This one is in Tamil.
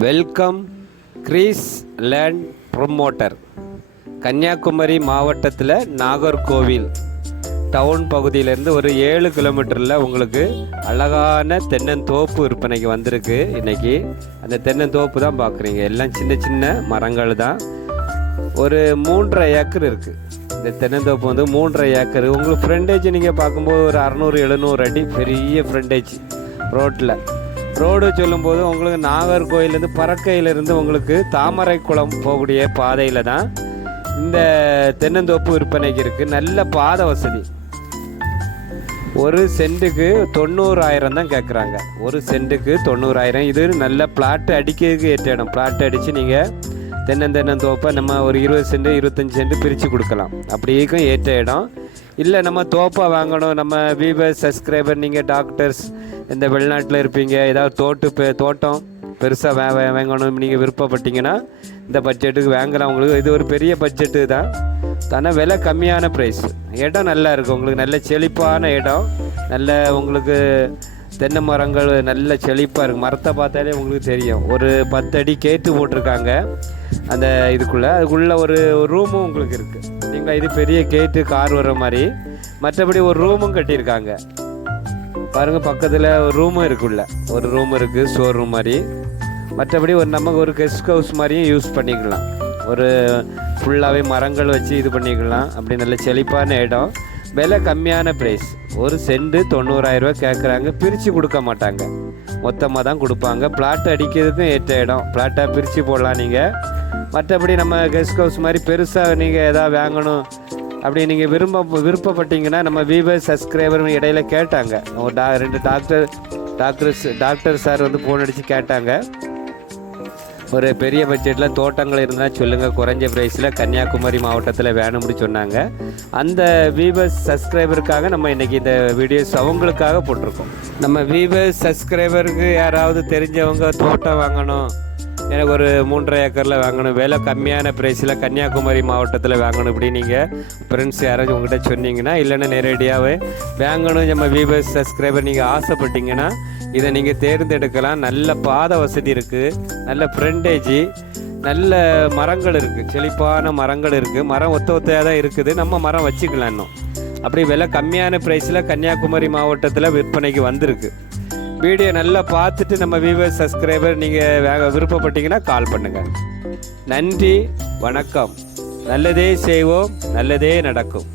Welcome Greece land promoter. Kanniyakumari மாவட்டத்தில் நாகர்கோவில் டவுன் பகுதியிலேருந்து ஒரு 7 கிலோமீட்டரில் உங்களுக்கு அழகான தென்னந்தோப்பு விற்பனைக்கு வந்திருக்கு. இன்றைக்கி அந்த தென்னந்தோப்பு தான் பார்க்குறீங்க. எல்லாம் சின்ன சின்ன மரங்கள் தான். ஒரு 3.5 ஏக்கர் இருக்குது. இந்த தென்னந்தோப்பு வந்து 3.5 ஏக்கர். உங்களுக்கு ஃப்ரண்டேஜ் நீங்கள் பார்க்கும்போது ஒரு 600-700 அடி பெரிய ஃப்ரண்டேஜ் ரோடு சொல்லும்போது உங்களுக்கு நாகர்கோயிலேருந்து பறக்கையிலேருந்து உங்களுக்கு தாமரை குளம் போகக்கூடிய பாதையில் தான் இந்த தென்னந்தோப்பு விற்பனைக்கு இருக்குது. நல்ல பாதை வசதி. ஒரு சென்ட்டுக்கு 90,000 தான் கேட்குறாங்க. ஒரு சென்ட்டுக்கு 90,000. இது நல்ல பிளாட்டு அடிக்கிறதுக்கு ஏற்ற இடம். பிளாட்டு அடித்து நீங்கள் தென்னந்தோப்பை நம்ம ஒரு 20 சென்ட் 25 சென்ட் பிரித்து கொடுக்கலாம். அப்படிக்கும் ஏற்ற இடம். இல்லை நம்ம தோப்பாக வாங்கணும், நம்ம வியூவர்ஸ் சப்ஸ்கிரைபர் நீங்கள் டாக்டர்ஸ் இந்த வெளிநாட்டில் இருப்பீங்க, ஏதாவது தோட்டம் பெருசாக வாங்கணும் நீங்கள் விருப்பப்பட்டீங்கன்னா இந்த பட்ஜெட்டுக்கு வாங்கலாம். உங்களுக்கு இது ஒரு பெரிய பட்ஜெட்டு தான். ஆனால் விலை கம்மியான ப்ரைஸ். இடம் நல்லா இருக்குது. உங்களுக்கு நல்ல செழிப்பான இடம். நல்ல உங்களுக்கு தென்னை மரங்கள் நல்ல செழிப்பாக இருக்குது. மரத்தை பார்த்தாலே உங்களுக்கு தெரியும். ஒரு 10 அடி கேட்டு போட்டிருக்காங்க அந்த அதுக்குள்ளே ஒரு ரூமும் உங்களுக்கு இருக்குது. நீங்கள் இது பெரிய கேட்டு கார் வர்ற மாதிரி. மற்றபடி ஒரு ரூமும் கட்டியிருக்காங்க பாருங்கள். பக்கத்தில் ஒரு ரூமும் இருக்குள்ள ஒரு ரூம் இருக்குது, ஸ்டோர் ரூம் மாதிரி. மற்றபடி நமக்கு ஒரு கெஸ்ட் ஹவுஸ் மாதிரியும் யூஸ் பண்ணிக்கலாம். ஒரு ஃபுல்லாகவே மரங்கள் வச்சு இது பண்ணிக்கலாம். அப்படி நல்ல செழிப்பான இடம். விலை கம்மியான ப்ரைஸ். ஒரு சென்ட் 90,000 கேட்குறாங்க. பிரித்து கொடுக்க மாட்டாங்க, மொத்தமாக தான் கொடுப்பாங்க. பிளாட் அடிக்கிறதுக்கும் ஏற்ற இடம். பிளாட்டாக பிரித்து போடலாம் நீங்கள். மற்றபடி நம்ம கெஸ்ட் ஹவுஸ் மாதிரி பெருசாக நீங்கள் எதாவது வாங்கணும் அப்படி நீங்கள் விருப்பப்பட்டீங்கன்னா நம்ம வியூவர்ஸ் சப்ஸ்கிரைபர் இடையில கேட்டாங்க. ஒரு 2 டாக்டர் சார் வந்து ஃபோன் அடித்து கேட்டாங்க. ஒரு பெரிய பட்ஜெட்டில் தோட்டங்கள் இருந்தால் சொல்லுங்கள், குறைஞ்ச ப்ரைஸில் கன்னியாகுமரி மாவட்டத்தில் வேணும்னு சொன்னாங்க. அந்த வியூவர்ஸ் சப்ஸ்கிரைபருக்காக நம்ம இன்றைக்கி இந்த வீடியோஸ் அவங்களுக்காக போட்டிருக்கோம். நம்ம வியூவர்ஸ் சப்ஸ்கிரைபருக்கு யாராவது தெரிஞ்சவங்க தோட்டம் வாங்கணும், எனக்கு ஒரு 3.5 ஏக்கரில் வாங்கணும், விலை கம்மியான ப்ரைஸில் கன்னியாகுமரி மாவட்டத்தில் வாங்கணும், இப்படி நீங்கள் ஃப்ரெண்ட்ஸ் யாராச்சும் உங்கள்கிட்ட சொன்னீங்கன்னா, இல்லைன்னா நேரடியாகவே வாங்கணும் நம்ம வியூவர்ஸ் சப்ஸ்கிரைபர் நீங்கள் ஆசைப்பட்டீங்கன்னா இதை நீங்கள் தேர்ந்தெடுக்கலாம். நல்ல பாதை வசதி இருக்குது, நல்ல ஃப்ரண்டேஜி, நல்ல மரங்கள் இருக்குது, செழிப்பான மரங்கள் இருக்குது. மரம் ஒத்தையாக தான் இருக்குது. நம்ம மரம் வச்சுக்கலாம் இன்னும். அப்படி விலை கம்மியான ப்ரைஸில் கன்னியாகுமரி மாவட்டத்தில் விற்பனைக்கு வந்திருக்கு. வீடியோ நல்லா பார்த்துட்டு நம்ம வியூவர்ஸ் சப்ஸ்கிரைபர் நீங்கள் விருப்பப்பட்டீங்கன்னா கால் பண்ணுங்கள். நன்றி, வணக்கம். நல்லதே செய்வோம், நல்லதே நடக்கும்.